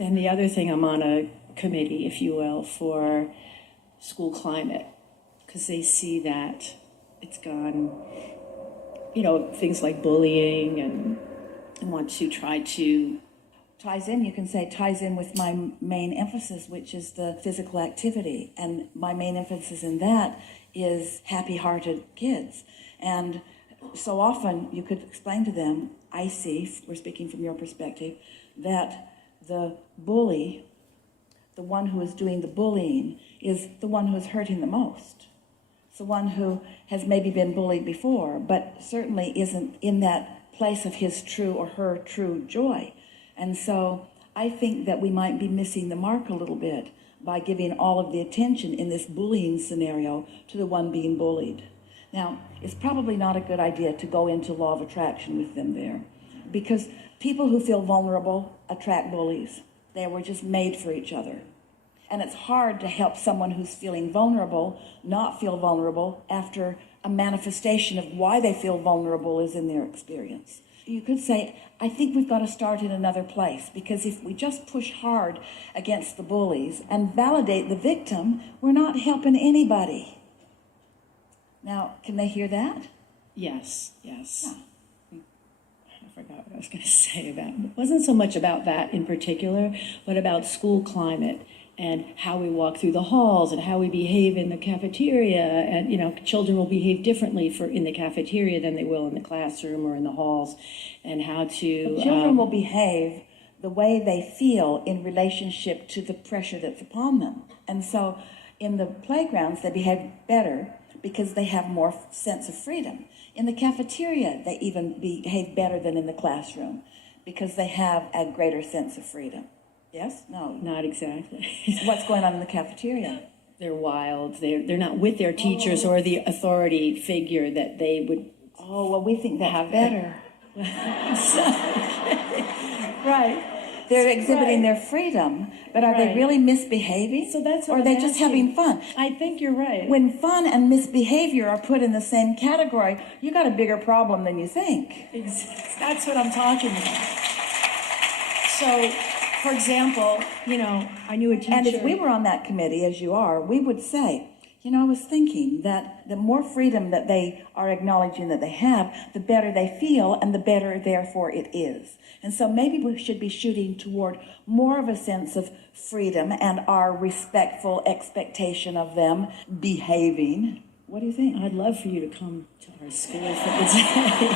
Then the other thing, I'm on a committee, if you will, for school climate, because they see that it's gone, things like bullying and want to try to... Ties in with my main emphasis, which is the physical activity. And my main emphasis in that is happy-hearted kids. And so often you could explain to them, I see, we're speaking from your perspective, that the bully, the one who is doing the bullying, is the one who is hurting the most. It's the one who has maybe been bullied before, but certainly isn't in that place of his true or her true joy. And so I think that we might be missing the mark a little bit by giving all of the attention in this bullying scenario to the one being bullied. Now, it's probably not a good idea to go into law of attraction with them there, because people who feel vulnerable attract bullies. They were just made for each other. And it's hard to help someone who's feeling vulnerable not feel vulnerable after a manifestation of why they feel vulnerable is in their experience. You could say, I think we've got to start in another place, because if we just push hard against the bullies and validate the victim, we're not helping anybody. Now, can they hear that? Yes. Yeah. I forgot what I was going to say about it. It wasn't so much about that in particular, but about school climate and how we walk through the halls and how we behave in the cafeteria. And, children will behave differently in the cafeteria than they will in the classroom or in the halls, and how to... But children will behave the way they feel in relationship to the pressure that's upon them. And so in the playgrounds, they behave better because they have more sense of freedom. In the cafeteria, they even behave better than in the classroom because they have a greater sense of freedom. Yes? No. Not exactly. What's going on in the cafeteria? They're wild. They're not with their teachers or the authority figure that they would... Oh, well, we think that's better. Right. They're exhibiting their freedom, but are they really misbehaving? So that's what or are they just having fun? I think you're right. When fun and misbehavior are put in the same category, you got a bigger problem than you think. That's what I'm talking about. So, for example, I knew a teacher... And if we were on that committee, as you are, we would say, I was thinking that the more freedom that they are acknowledging that they have, the better they feel, and the better, therefore, it is. And so maybe we should be shooting toward more of a sense of freedom and our respectful expectation of them behaving. What do you think? I'd love for you to come to our school for the day.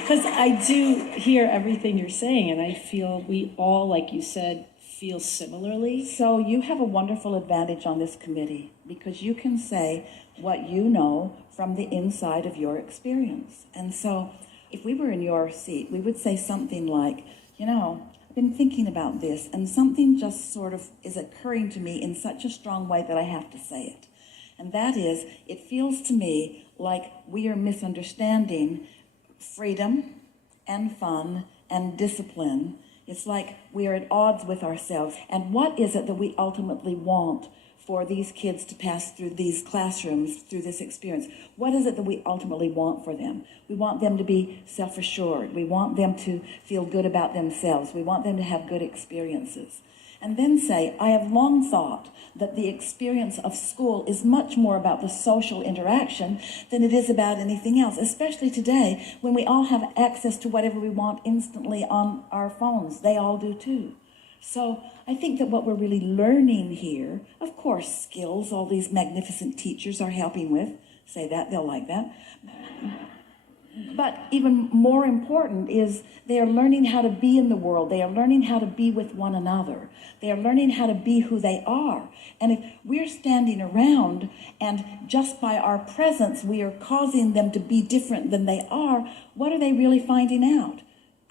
Because I do hear everything you're saying, and I feel we all, like you said, feel similarly. So you have a wonderful advantage on this committee, because you can say what you know from the inside of your experience. And so if we were in your seat, we would say something like, I've been thinking about this, and something just sort of is occurring to me in such a strong way that I have to say it. And that is, it feels to me like we are misunderstanding freedom and fun and discipline. It's like we are at odds with ourselves. And what is it that we ultimately want for these kids to pass through these classrooms, through this experience? What is it that we ultimately want for them? We want them to be self-assured. We want them to feel good about themselves. We want them to have good experiences. And then say, I have long thought that the experience of school is much more about the social interaction than it is about anything else, especially today when we all have access to whatever we want instantly on our phones. They all do too. So I think that what we're really learning here, of course, skills, all these magnificent teachers are helping with, say that, they'll like that. But even more important is they are learning how to be in the world. They are learning how to be with one another. They are learning how to be who they are. And if we're standing around and just by our presence we are causing them to be different than they are, what are they really finding out?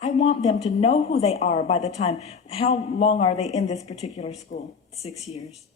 I want them to know who they are by the time. How long are they in this particular school? 6 years.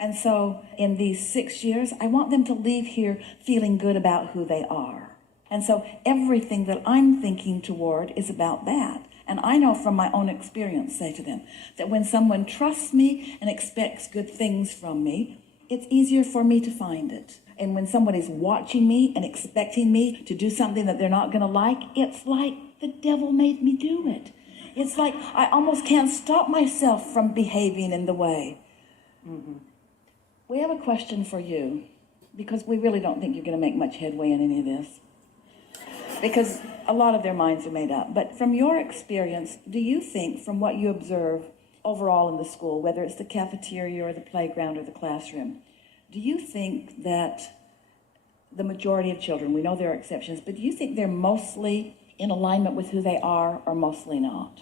And so in these 6 years, I want them to leave here feeling good about who they are. And so everything that I'm thinking toward is about that. And I know from my own experience, say to them, that when someone trusts me and expects good things from me, it's easier for me to find it. And when someone is watching me and expecting me to do something that they're not going to like, it's like the devil made me do it. It's like I almost can't stop myself from behaving in the way. Mm-hmm. We have a question for you, because we really don't think you're going to make much headway in any of this, because a lot of their minds are made up. But from your experience, do you think, from what you observe overall in the school, whether it's the cafeteria or the playground or the classroom, do you think that the majority of children, we know there are exceptions, but do you think they're mostly in alignment with who they are or mostly not?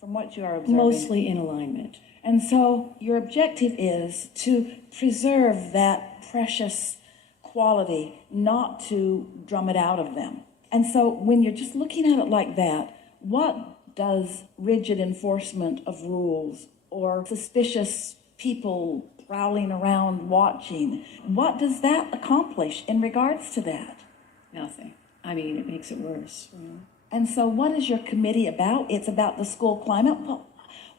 From what you are observing. Mostly in alignment. And so your objective is to preserve that precious quality, not to drum it out of them. And so when you're just looking at it like that, what does rigid enforcement of rules or suspicious people prowling around watching, what does that accomplish in regards to that? Nothing. I mean, it makes it worse. And so what is your committee about? It's about the school climate. Well,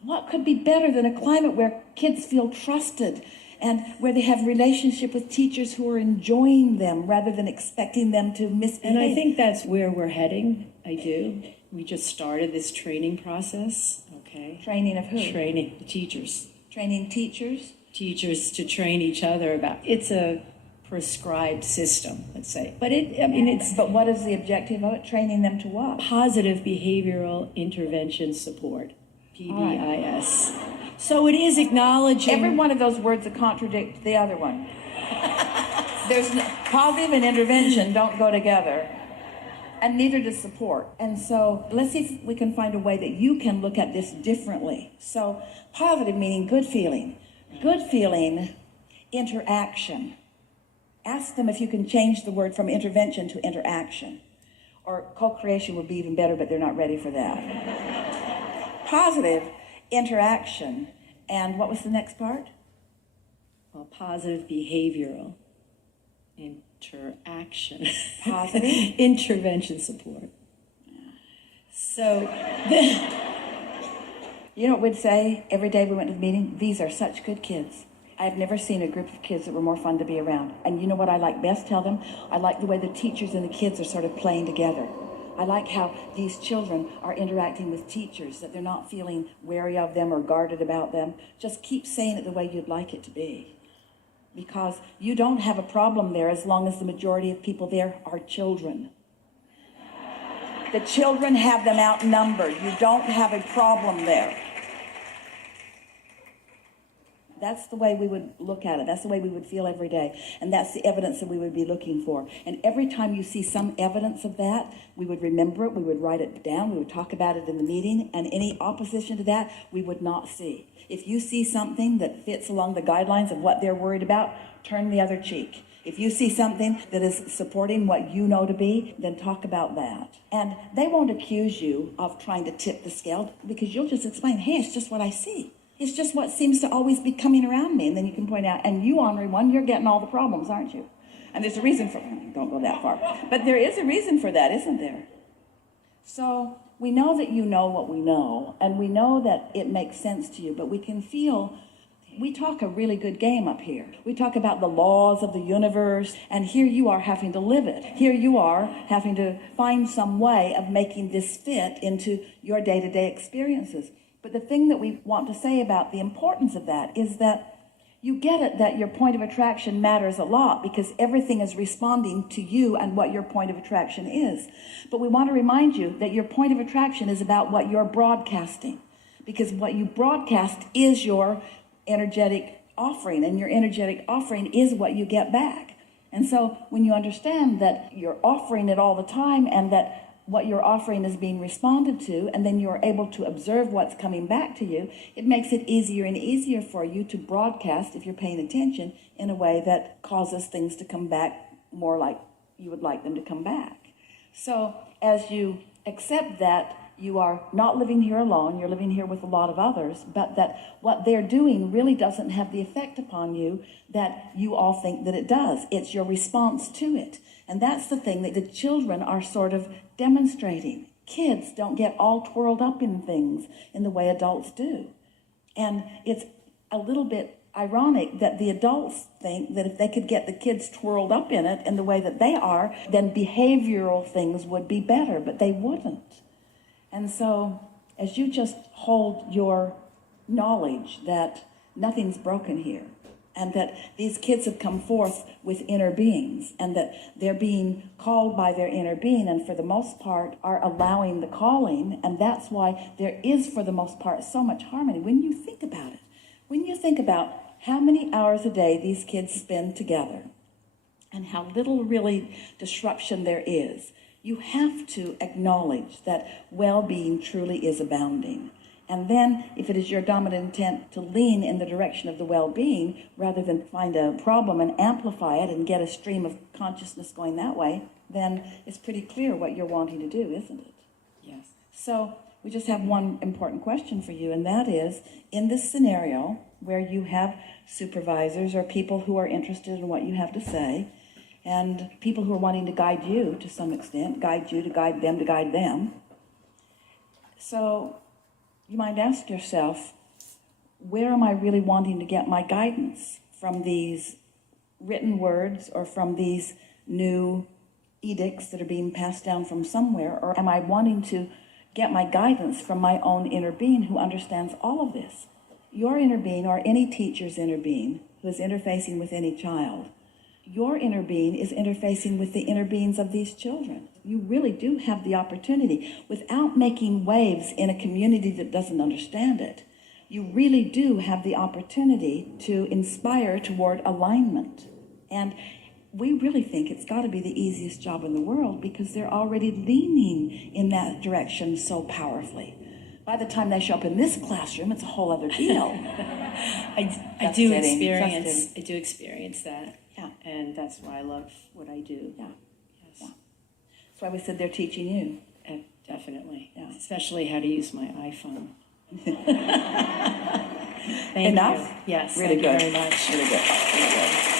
what could be better than a climate where kids feel trusted and where they have relationship with teachers who are enjoying them rather than expecting them to misbehave? And I think that's where we're heading. I do. We just started this training process. Okay. Training of who? Training the teachers. Training teachers? Teachers to train each other about. It's a prescribed system, let's say. But it's. But what is the objective of it? Training them to what? Positive behavioral intervention support. PBIS. So it is acknowledging. Every one of those words that contradict the other one. There's positive and intervention don't go together. And neither does support. And so let's see if we can find a way that you can look at this differently. So positive meaning good feeling. Good feeling, interaction. Ask them if you can change the word from intervention to interaction. Or co-creation would be even better, but they're not ready for that. Positive, interaction. And what was the next part? Well, positive behavioral interaction. Positive? Intervention support. So, you know what we'd say every day we went to the meeting? These are such good kids. I've never seen a group of kids that were more fun to be around. And you know what I like best? Tell them, I like the way the teachers and the kids are sort of playing together. I like how these children are interacting with teachers, that they're not feeling wary of them or guarded about them. Just keep saying it the way you'd like it to be. Because you don't have a problem there as long as the majority of people there are children. The children have them outnumbered. You don't have a problem there. That's the way we would look at it. That's the way we would feel every day. And that's the evidence that we would be looking for. And every time you see some evidence of that, we would remember it, we would write it down, we would talk about it in the meeting, and any opposition to that, we would not see. If you see something that fits along the guidelines of what they're worried about, turn the other cheek. If you see something that is supporting what you know to be, then talk about that. And they won't accuse you of trying to tip the scale, because you'll just explain, hey, it's just what I see. It's just what seems to always be coming around me. And then you can point out, and you, Honorary One, you're getting all the problems, aren't you? And there's a reason for, don't go that far. But there is a reason for that, isn't there? So we know that you know what we know, and we know that it makes sense to you, but we can feel, we talk a really good game up here. We talk about the laws of the universe, and here you are having to live it. Here you are having to find some way of making this fit into your day-to-day experiences. But the thing that we want to say about the importance of that is that you get it that your point of attraction matters a lot, because everything is responding to you and what your point of attraction is. But we want to remind you that your point of attraction is about what you're broadcasting, because what you broadcast is your energetic offering, and your energetic offering is what you get back. And so when you understand that you're offering it all the time, and that what you're offering is being responded to, and then you're able to observe what's coming back to you, it makes it easier and easier for you to broadcast, if you're paying attention, in a way that causes things to come back more like you would like them to come back. So as you accept that you are not living here alone, you're living here with a lot of others, but that what they're doing really doesn't have the effect upon you that you all think that it does. It's your response to it. And that's the thing that the children are sort of demonstrating. Kids don't get all twirled up in things in the way adults do. And it's a little bit ironic that the adults think that if they could get the kids twirled up in it in the way that they are, then behavioral things would be better, but they wouldn't. And so, as you just hold your knowledge that nothing's broken here, and that these kids have come forth with inner beings, and that they're being called by their inner being, and for the most part are allowing the calling, and that's why there is, for the most part, so much harmony. When you think about it, when you think about how many hours a day these kids spend together, and how little really disruption there is, you have to acknowledge that well-being truly is abounding. And then, if it is your dominant intent to lean in the direction of the well-being, rather than find a problem and amplify it and get a stream of consciousness going that way, then it's pretty clear what you're wanting to do, isn't it? Yes. So we just have one important question for you, and that is, in this scenario where you have supervisors or people who are interested in what you have to say, and people who are wanting to guide you to some extent, guide you to guide them to guide them. So you might ask yourself, where am I really wanting to get my guidance? From these written words or from these new edicts that are being passed down from somewhere? Or am I wanting to get my guidance from my own inner being who understands all of this? Your inner being, or any teacher's inner being who is interfacing with any child, your inner being is interfacing with the inner beings of these children. You really do have the opportunity, without making waves in a community that doesn't understand it, you really do have the opportunity to inspire toward alignment. And we really think it's got to be the easiest job in the world, because they're already leaning in that direction so powerfully. By the time they show up in this classroom, it's a whole other deal. I do experience that. Yeah. And that's why I love what I do. Yeah. Yes. Yeah. That's why we said they're teaching you. Definitely. Yeah. Especially how to use my iPhone. Thank Enough? you. Yes. Really Thank good. you very much. Really good. Really good.